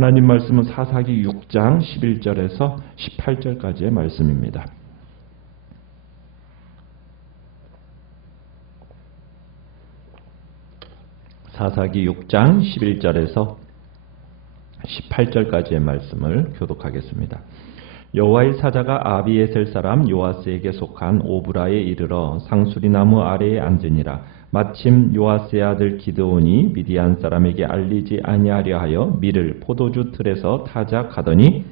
하나님 말씀은 사사기 6장 11절에서 18절까지의 말씀입니다. 사사기 6장 11절에서 18절까지의 말씀을 교독하겠습니다. 여호와의 사자가 아비에셀 사람 요아스에게 속한 오브라에 이르러 상수리나무 아래에 앉으니라. 마침 요아스의 아들 기드온이 미디안 사람에게 알리지 아니하려 하여 밀을 포도주 틀에서 타작하더니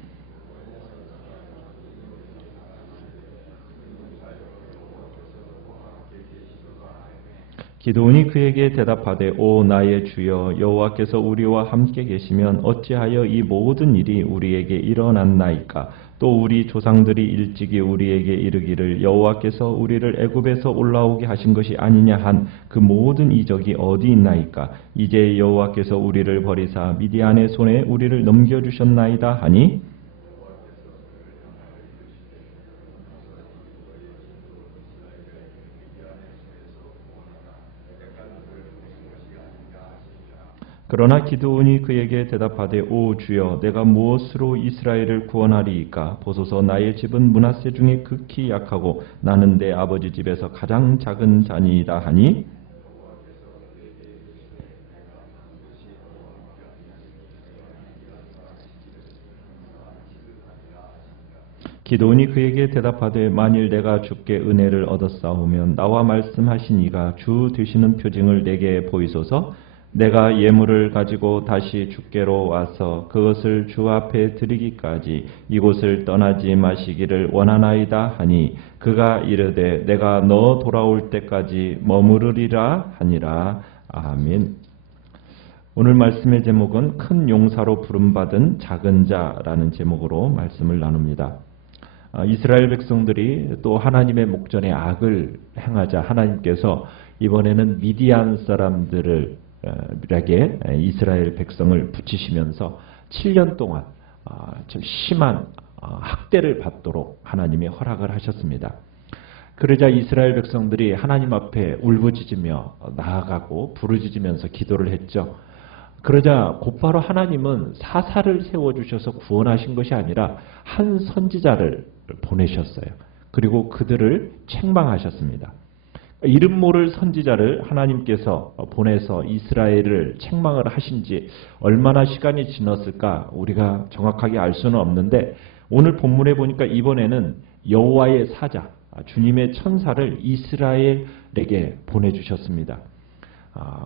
기드온이 그에게 대답하되 오 나의 주여 여호와께서 우리와 함께 계시면 어찌하여 이 모든 일이 우리에게 일어났나이까. 또 우리 조상들이 일찍이 우리에게 이르기를 여호와께서 우리를 애굽에서 올라오게 하신 것이 아니냐 한 그 모든 이적이 어디 있나이까. 이제 여호와께서 우리를 버리사 미디안의 손에 우리를 넘겨주셨나이다 하니 그러나 기드온이 그에게 대답하되 오 주여 내가 무엇으로 이스라엘을 구원하리이까. 보소서 나의 집은 므낫세 중에 극히 약하고 나는 내 아버지 집에서 가장 작은 자니이다 하니 기드온이 그에게 대답하되 만일 내가 주께 은혜를 얻었사오면 나와 말씀하신 이가 주 되시는 표징을 내게 보이소서. 내가 예물을 가지고 다시 주께로 와서 그것을 주 앞에 드리기까지 이곳을 떠나지 마시기를 원하나이다 하니 그가 이르되 내가 너 돌아올 때까지 머무르리라 하니라. 아멘. 오늘 말씀의 제목은 큰 용사로 부름받은 작은 자라는 제목으로 말씀을 나눕니다. 이스라엘 백성들이 또 하나님의 목전에 악을 행하자 하나님께서 이번에는 미디안 사람들을 에게 이스라엘 백성을 붙이시면서 7년 동안 좀 심한 학대를 받도록 하나님이 허락을 하셨습니다. 그러자 이스라엘 백성들이 하나님 앞에 울부짖으며 나아가고 부르짖으면서 기도를 했죠. 그러자 곧바로 하나님은 사사를 세워주셔서 구원하신 것이 아니라 한 선지자를 보내셨어요. 그리고 그들을 책망하셨습니다. 이름 모를 선지자를 하나님께서 보내서 이스라엘을 책망을 하신지 얼마나 시간이 지났을까 우리가 정확하게 알 수는 없는데 오늘 본문에 보니까 이번에는 여호와의 사자, 주님의 천사를 이스라엘에게 보내주셨습니다.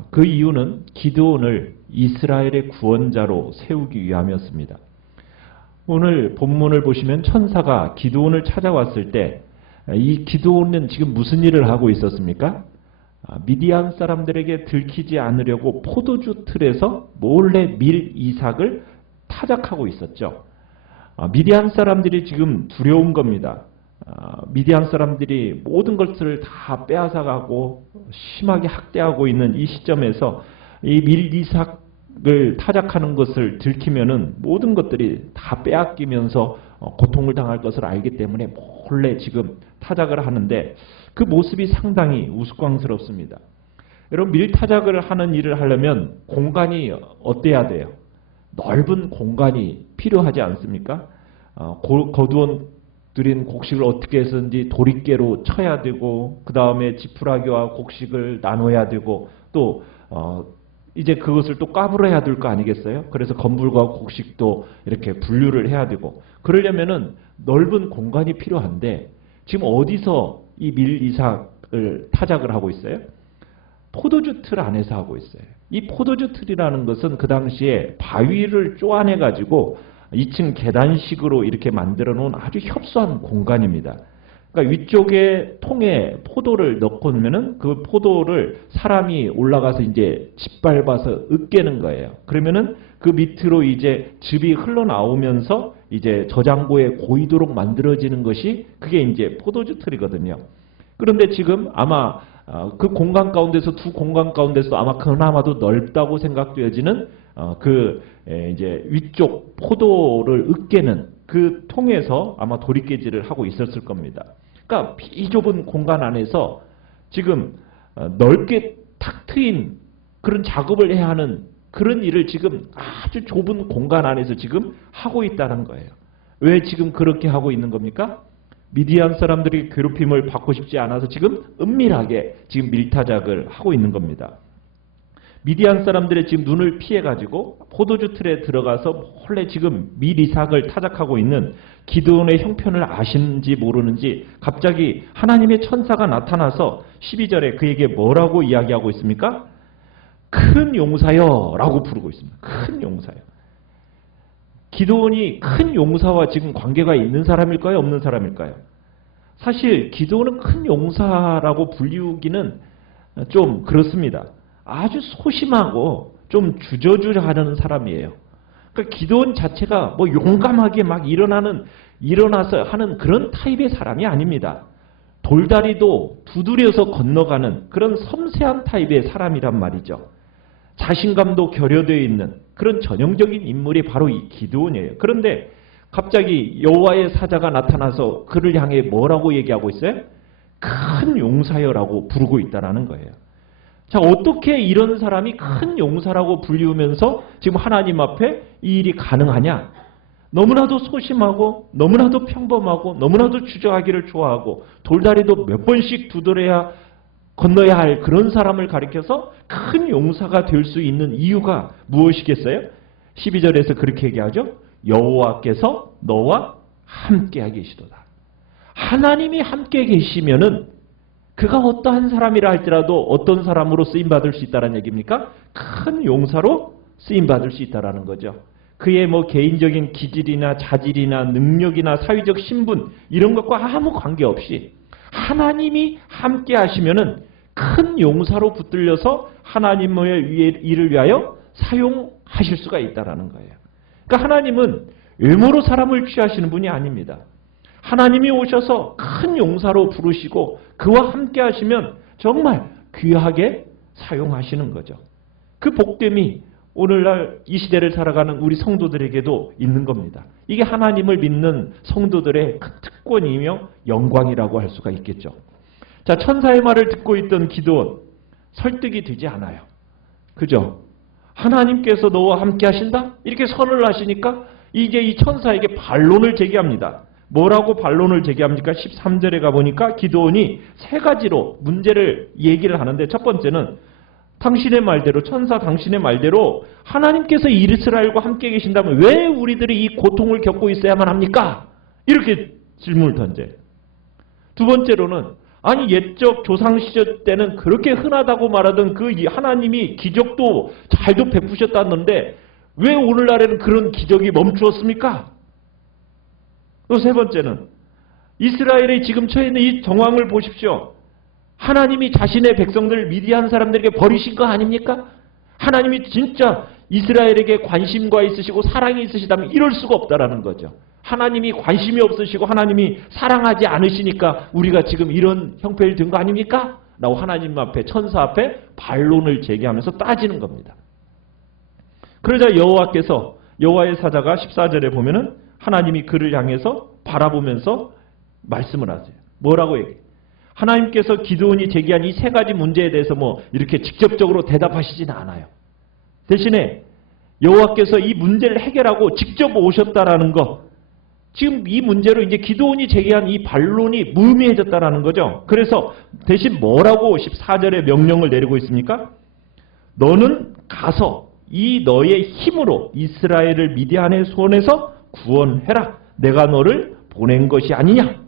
그 이유는 기드온을 이스라엘의 구원자로 세우기 위함이었습니다. 오늘 본문을 보시면 천사가 기드온을 찾아왔을 때 이 기드온은 지금 무슨 일을 하고 있었습니까? 미디안 사람들에게 들키지 않으려고 포도주 틀에서 몰래 밀 이삭을 타작하고 있었죠. 미디안 사람들이 지금 두려운 겁니다. 미디안 사람들이 모든 것을 다 빼앗아가고 심하게 학대하고 있는 이 시점에서 이 밀 이삭을 타작하는 것을 들키면은 모든 것들이 다 빼앗기면서 고통을 당할 것을 알기 때문에 몰래 지금 타작을 하는데 그 모습이 상당히 우스꽝스럽습니다. 여러분 밀타작을 하는 일을 하려면 공간이 어때야 돼요? 넓은 공간이 필요하지 않습니까? 거두어 들인 곡식을 어떻게 해서든지 도리깨로 쳐야 되고 그 다음에 지푸라기와 곡식을 나눠야 되고 또 이제 그것을 또 까불어야 될 거 아니겠어요? 그래서 건불과 곡식도 이렇게 분류를 해야 되고 그러려면은 넓은 공간이 필요한데 지금 어디서 이 밀 이삭을 타작을 하고 있어요? 포도주 틀 안에서 하고 있어요. 이 포도주 틀이라는 것은 그 당시에 바위를 쪼아내 가지고 2층 계단식으로 이렇게 만들어 놓은 아주 협소한 공간입니다. 그러니까 위쪽에 통에 포도를 넣고 놓으면은 그 포도를 사람이 올라가서 이제 짓밟아서 으깨는 거예요. 그러면은 그 밑으로 이제 즙이 흘러나오면서 이제 저장고에 고이도록 만들어지는 것이 그게 이제 포도주 틀이거든요. 그런데 지금 아마 그 공간 가운데서 두 공간 가운데서 아마 그나마도 넓다고 생각되어지는 그 이제 위쪽 포도를 으깨는 그 통에서 아마 도리깨질을 하고 있었을 겁니다. 그러니까 비좁은 공간 안에서 지금 넓게 탁 트인 그런 작업을 해야 하는 그런 일을 지금 아주 좁은 공간 안에서 지금 하고 있다는 거예요. 왜 지금 그렇게 하고 있는 겁니까? 미디안 사람들이 괴롭힘을 받고 싶지 않아서 지금 은밀하게 지금 밀타작을 하고 있는 겁니다. 미디안 사람들의 지금 눈을 피해가지고 포도주 틀에 들어가서 몰래 지금 밀이삭을 타작하고 있는 기드온의 형편을 아시는지 모르는지 갑자기 하나님의 천사가 나타나서 12절에 그에게 뭐라고 이야기하고 있습니까? 큰 용사여 라고 부르고 있습니다. 큰 용사여. 기드온이 큰 용사와 지금 관계가 있는 사람일까요? 없는 사람일까요? 사실 기드온은 큰 용사라고 불리우기는 좀 그렇습니다. 아주 소심하고 좀 주저주저하는 사람이에요. 그러니까 기드온 자체가 뭐 용감하게 막 일어나서 하는 그런 타입의 사람이 아닙니다. 돌다리도 두드려서 건너가는 그런 섬세한 타입의 사람이란 말이죠. 자신감도 결여되어 있는 그런 전형적인 인물이 바로 이 기드온이에요. 그런데 갑자기 여호와의 사자가 나타나서 그를 향해 뭐라고 얘기하고 있어요? 큰 용사여라고 부르고 있다는 거예요. 자, 어떻게 이런 사람이 큰 용사라고 불리우면서 지금 하나님 앞에 이 일이 가능하냐? 너무나도 소심하고 너무나도 평범하고 너무나도 주저하기를 좋아하고 돌다리도 몇 번씩 두드려야 건너야 할 그런 사람을 가리켜서 큰 용사가 될 수 있는 이유가 무엇이겠어요? 12절에서 그렇게 얘기하죠. 여호와께서 너와 함께 계시도다. 하나님이 함께 계시면은 그가 어떠한 사람이라 할지라도 어떤 사람으로 쓰임받을 수 있다는 얘기입니까? 큰 용사로 쓰임받을 수 있다는 거죠. 그의 뭐 개인적인 기질이나 자질이나 능력이나 사회적 신분 이런 것과 아무 관계없이 하나님이 함께 하시면은 큰 용사로 붙들려서 하나님의 일을 위하여 사용하실 수가 있다는 거예요. 그러니까 하나님은 외모로 사람을 취하시는 분이 아닙니다. 하나님이 오셔서 큰 용사로 부르시고 그와 함께 하시면 정말 귀하게 사용하시는 거죠. 그 복됨이 오늘날 이 시대를 살아가는 우리 성도들에게도 있는 겁니다. 이게 하나님을 믿는 성도들의 큰 특권이며 영광이라고 할 수가 있겠죠. 자, 천사의 말을 듣고 있던 기드온 설득이 되지 않아요. 그죠? 하나님께서 너와 함께 하신다? 이렇게 선언을 하시니까 이제 이 천사에게 반론을 제기합니다. 뭐라고 반론을 제기합니까? 13절에 가보니까 기드온이 세 가지로 문제를 얘기를 하는데 첫 번째는 당신의 말대로 천사 당신의 말대로 하나님께서 이스라엘과 함께 계신다면 왜 우리들이 이 고통을 겪고 있어야만 합니까? 이렇게 질문을 던져요. 두 번째로는 아니 옛적 조상시절 때는 그렇게 흔하다고 말하던 그 하나님이 기적도 잘도 베푸셨다는데 왜 오늘날에는 그런 기적이 멈추었습니까? 또 세 번째는 이스라엘이 지금 처해 있는 이 정황을 보십시오. 하나님이 자신의 백성들을 미디안 사람들에게 버리신 거 아닙니까? 하나님이 진짜 이스라엘에게 관심과 있으시고 사랑이 있으시다면 이럴 수가 없다라는 거죠. 하나님이 관심이 없으시고 하나님이 사랑하지 않으시니까 우리가 지금 이런 형편이 된 거 아닙니까? 라고 하나님 앞에 천사 앞에 반론을 제기하면서 따지는 겁니다. 그러자 여호와의 사자가 14절에 보면은 하나님이 그를 향해서 바라보면서 말씀을 하세요. 뭐라고 얘기해요? 하나님께서 기드온이 제기한 이 세 가지 문제에 대해서 뭐 이렇게 직접적으로 대답하시지는 않아요. 대신에 여호와께서 이 문제를 해결하고 직접 오셨다라는 거, 지금 이 문제로 이제 기드온이 제기한 이 반론이 무의미해졌다라는 거죠. 그래서 대신 뭐라고 14절에 명령을 내리고 있습니까? 너는 가서 이 너의 힘으로 이스라엘을 미디안의 손에서 구원해라. 내가 너를 보낸 것이 아니냐.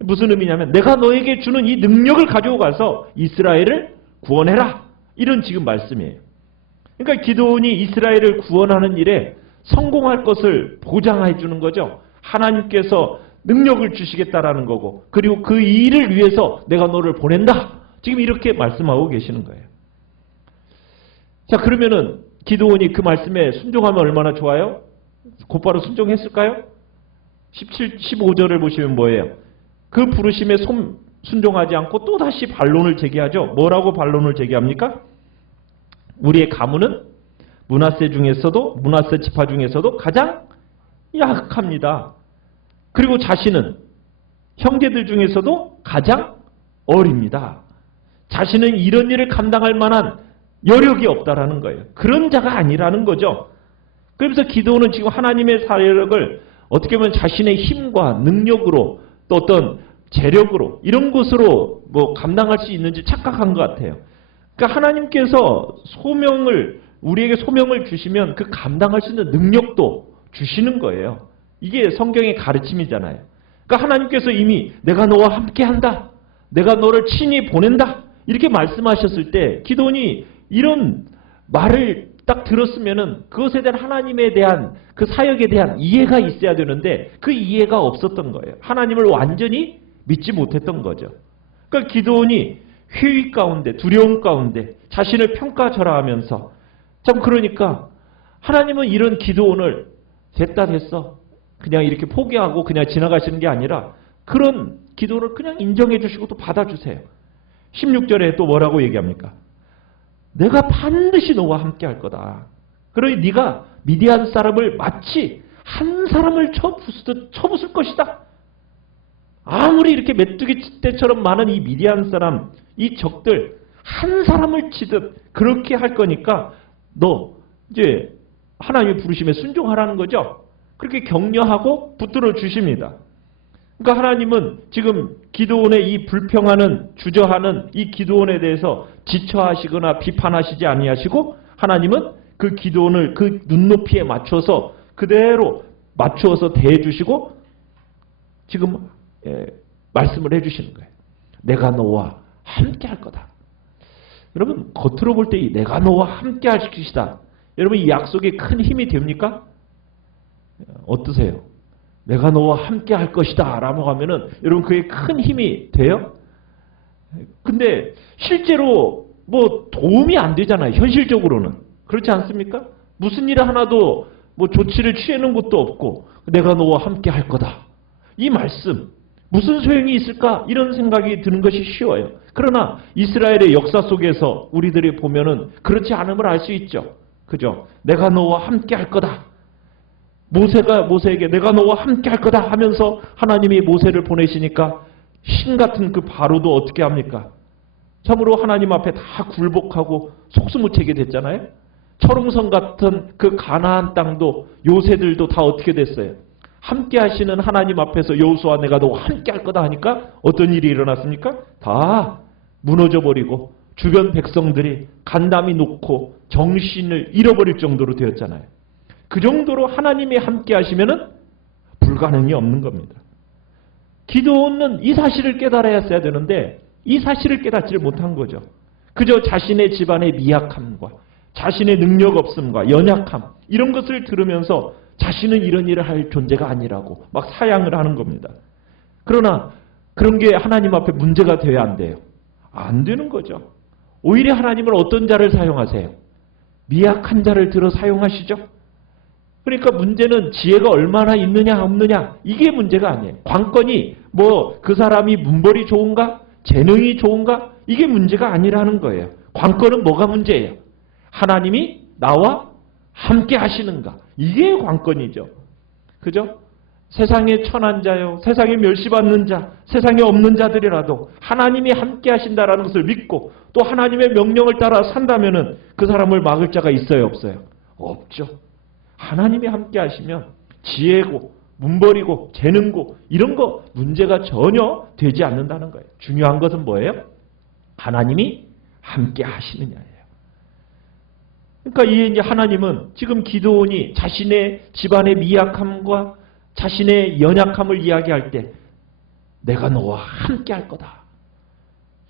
무슨 의미냐면 내가 너에게 주는 이 능력을 가지고 가서 이스라엘을 구원해라. 이런 지금 말씀이에요. 그러니까 기드온이 이스라엘을 구원하는 일에 성공할 것을 보장해 주는 거죠. 하나님께서 능력을 주시겠다라는 거고 그리고 그 일을 위해서 내가 너를 보낸다. 지금 이렇게 말씀하고 계시는 거예요. 자, 그러면은 기드온이 그 말씀에 순종하면 얼마나 좋아요? 곧바로 순종했을까요? 15절을 보시면 뭐예요? 그 부르심에 순종하지 않고 또다시 반론을 제기하죠. 뭐라고 반론을 제기합니까? 우리의 가문은 므낫세 지파 중에서도 가장 약합니다. 그리고 자신은 형제들 중에서도 가장 어립니다. 자신은 이런 일을 감당할 만한 여력이 없다라는 거예요. 그런 자가 아니라는 거죠. 그러면서 기도는 지금 하나님의 사역을 어떻게 보면 자신의 힘과 능력으로 또 어떤 재력으로 이런 것으로 뭐 감당할 수 있는지 착각한 것 같아요. 그러니까 하나님께서 우리에게 소명을 주시면 그 감당할 수 있는 능력도 주시는 거예요. 이게 성경의 가르침이잖아요. 그러니까 하나님께서 이미 내가 너와 함께한다. 내가 너를 친히 보낸다. 이렇게 말씀하셨을 때 기도원이 이런 말을 딱 들었으면은 그것에 대한 하나님에 대한 그 사역에 대한 이해가 있어야 되는데 그 이해가 없었던 거예요. 하나님을 완전히 믿지 못했던 거죠. 그러니까 기도원이 회의 가운데 두려움 가운데 자신을 평가절하하면서 참 그러니까 하나님은 이런 기도원을 됐어. 그냥 이렇게 포기하고 그냥 지나가시는 게 아니라 그런 기도를 그냥 인정해 주시고 또 받아주세요. 16절에 또 뭐라고 얘기합니까? 내가 반드시 너와 함께 할 거다. 그러니 네가 미디안 사람을 마치 한 사람을 쳐부술 것이다. 아무리 이렇게 메뚜기 떼처럼 많은 이 미디안 사람, 이 적들 한 사람을 치듯 그렇게 할 거니까 너 이제 하나님의 부르심에 순종하라는 거죠. 그렇게 격려하고 붙들어 주십니다. 그러니까 하나님은 지금 기도원의 이 불평하는 주저하는 이 기도원에 대해서 지처하시거나 비판하시지 아니하시고 하나님은 그 기도원을 그 눈높이에 맞춰서 그대로 맞추어서 대해주시고 지금 말씀을 해주시는 거예요. 내가 너와 함께 할 거다. 여러분 겉으로 볼 때 내가 너와 함께 할 것이다. 여러분 이 약속에 큰 힘이 됩니까? 어떠세요? 내가 너와 함께 할 것이다 라고 하면은 여러분 그게 큰 힘이 돼요? 근데 실제로 뭐 도움이 안 되잖아요. 현실적으로는. 그렇지 않습니까? 무슨 일 하나도 뭐 조치를 취하는 것도 없고 내가 너와 함께 할 거다. 이 말씀 무슨 소용이 있을까? 이런 생각이 드는 것이 쉬워요. 그러나 이스라엘의 역사 속에서 우리들이 보면은 그렇지 않음을 알 수 있죠. 그죠? 내가 너와 함께 할 거다. 모세가 모세에게 내가 너와 함께 할 거다 하면서 하나님이 모세를 보내시니까 신 같은 그 바로도 어떻게 합니까? 참으로 하나님 앞에 다 굴복하고 속수무책이 됐잖아요. 철옹성 같은 그 가나안 땅도 요새들도 다 어떻게 됐어요? 함께 하시는 하나님 앞에서 여호수아 내가 너와 함께 할 거다 하니까 어떤 일이 일어났습니까? 다 무너져 버리고 주변 백성들이 간담이 놓고 정신을 잃어버릴 정도로 되었잖아요. 그 정도로 하나님이 함께 하시면은 불가능이 없는 겁니다. 기도원은 이 사실을 깨달아야 했어야 되는데 이 사실을 깨닫지를 못한 거죠. 그저 자신의 집안의 미약함과 자신의 능력 없음과 연약함 이런 것을 들으면서 자신은 이런 일을 할 존재가 아니라고 막 사양을 하는 겁니다. 그러나 그런 게 하나님 앞에 문제가 돼야 안 돼요. 안 되는 거죠. 오히려 하나님은 어떤 자를 사용하세요? 미약한 자를 들어 사용하시죠. 그러니까 문제는 지혜가 얼마나 있느냐 없느냐 이게 문제가 아니에요. 관건이 뭐 그 사람이 문벌이 좋은가 재능이 좋은가 이게 문제가 아니라는 거예요. 관건은 뭐가 문제예요? 하나님이 나와 함께 하시는가 이게 관건이죠. 그죠? 세상에 천한 자요 세상에 멸시받는 자 세상에 없는 자들이라도 하나님이 함께 하신다라는 것을 믿고 또 하나님의 명령을 따라 산다면은 그 사람을 막을 자가 있어요 없어요? 없죠. 하나님이 함께 하시면 지혜고 문벌이고 재능고 이런 거 문제가 전혀 되지 않는다는 거예요. 중요한 것은 뭐예요? 하나님이 함께 하시느냐예요. 그러니까 이제 하나님은 지금 기드온이 자신의 집안의 미약함과 자신의 연약함을 이야기할 때 내가 너와 함께 할 거다.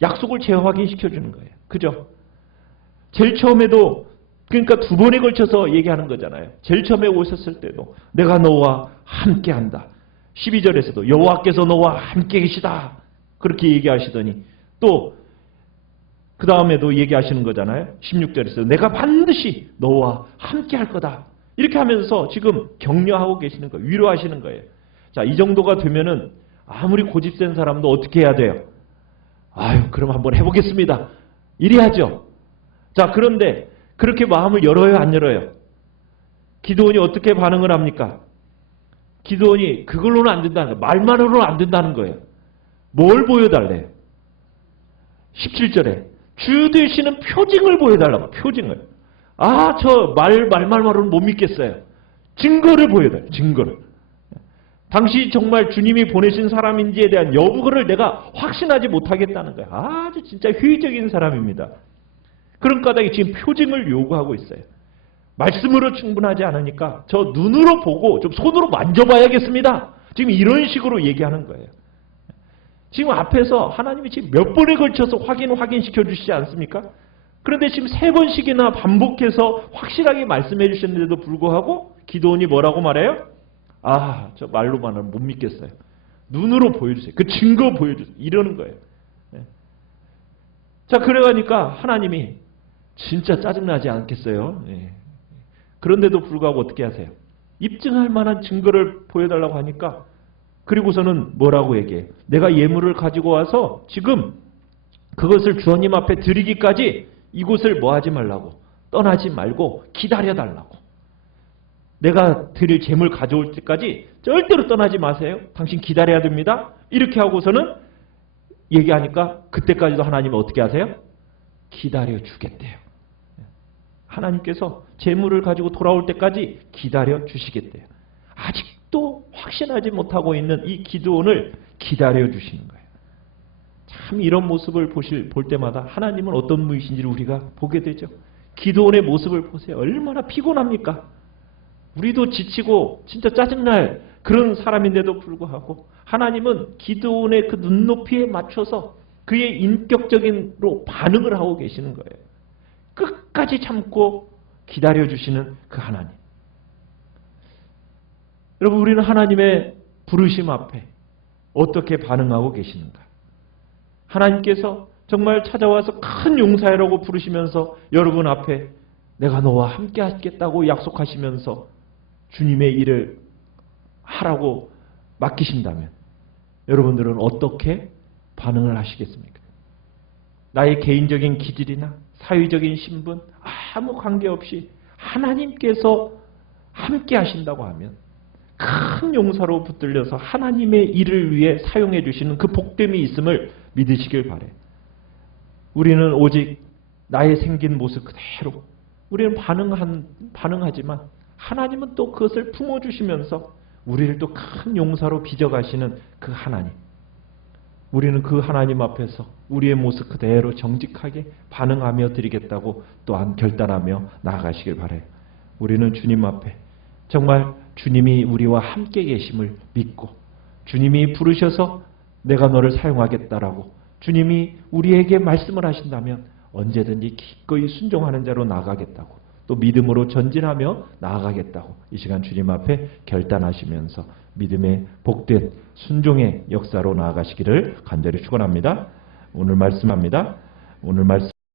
약속을 재확인시켜주는 거예요. 그죠? 제일 처음에도 그러니까 두 번에 걸쳐서 얘기하는 거잖아요. 제일 처음에 오셨을 때도 내가 너와 함께 한다. 12절에서도 여호와께서 너와 함께 계시다. 그렇게 얘기하시더니 또 그 다음에도 얘기하시는 거잖아요. 16절에서 내가 반드시 너와 함께 할 거다. 이렇게 하면서 지금 격려하고 계시는 거예요. 위로하시는 거예요. 자, 이 정도가 되면은 아무리 고집센 사람도 어떻게 해야 돼요? 아유, 그럼 한번 해보겠습니다. 이래야죠. 자, 그런데 그렇게 마음을 열어요, 안 열어요? 기드온이 어떻게 반응을 합니까? 기드온이 그걸로는 안 된다는 거예요. 말만으로는 안 된다는 거예요. 뭘 보여달래요? 17절에 주 되시는 표징을 보여달라고. 표징을. 아, 저 말로는 못 믿겠어요. 증거를 보여달라고. 증거를. 당시 정말 주님이 보내신 사람인지에 대한 여부를 내가 확신하지 못하겠다는 거예요. 아주 진짜 회의적인 사람입니다. 그런 까닭에 지금 표징을 요구하고 있어요. 말씀으로 충분하지 않으니까 저 눈으로 보고 좀 손으로 만져봐야겠습니다. 지금 이런 식으로 얘기하는 거예요. 지금 앞에서 하나님이 지금 몇 번에 걸쳐서 확인시켜 주시지 않습니까? 그런데 지금 3번씩이나 반복해서 확실하게 말씀해 주셨는데도 불구하고 기도원이 뭐라고 말해요? 아, 저 말로만은 못 믿겠어요. 눈으로 보여주세요. 그 증거 보여주세요. 이러는 거예요. 자, 그래가니까 하나님이 진짜 짜증나지 않겠어요? 그런데도 불구하고 어떻게 하세요? 입증할 만한 증거를 보여달라고 하니까 그리고서는 뭐라고 얘기해요? 내가 예물을 가지고 와서 지금 그것을 주님 앞에 드리기까지 이곳을 뭐 하지 말라고, 떠나지 말고 기다려달라고. 내가 드릴 재물 가져올 때까지 절대로 떠나지 마세요. 당신 기다려야 됩니다. 이렇게 하고서는 얘기하니까 그때까지도 하나님은 어떻게 하세요? 기다려 주겠대요. 하나님께서 재물을 가지고 돌아올 때까지 기다려 주시겠대요. 아직도 확신하지 못하고 있는 이 기드온을 기다려 주시는 거예요. 참 이런 모습을 볼 때마다 하나님은 어떤 분이신지를 우리가 보게 되죠. 기드온의 모습을 보세요. 얼마나 피곤합니까? 우리도 지치고 진짜 짜증날 그런 사람인데도 불구하고 하나님은 기드온의 그 눈높이에 맞춰서 그의 인격적인로 반응을 하고 계시는 거예요. 끝까지 참고 기다려주시는 그 하나님. 여러분, 우리는 하나님의 부르심 앞에 어떻게 반응하고 계시는가? 하나님께서 정말 찾아와서 큰 용사라고 부르시면서 여러분 앞에 내가 너와 함께 하겠다고 약속하시면서 주님의 일을 하라고 맡기신다면 여러분들은 어떻게 반응을 하시겠습니까? 나의 개인적인 기질이나 사회적인 신분 아무 관계없이 하나님께서 함께 하신다고 하면 큰 용사로 붙들려서 하나님의 일을 위해 사용해 주시는 그 복됨이 있음을 믿으시길 바래요. 우리는 오직 나의 생긴 모습 그대로 우리는 반응하지만 하나님은 또 그것을 품어주시면서 우리를 또 큰 용사로 빚어가시는 그 하나님. 우리는 그 하나님 앞에서 우리의 모습 그대로 정직하게 반응하며 드리겠다고 또한 결단하며 나아가시길 바라요. 우리는 주님 앞에 정말 주님이 우리와 함께 계심을 믿고 주님이 부르셔서 내가 너를 사용하겠다라고 주님이 우리에게 말씀을 하신다면 언제든지 기꺼이 순종하는 자로 나아가겠다고 또 믿음으로 전진하며 나아가겠다고 이 시간 주님 앞에 결단하시면서 믿음의 복된 순종의 역사로 나아가시기를 간절히 축원합니다. 오늘 말씀합니다. 오늘 말씀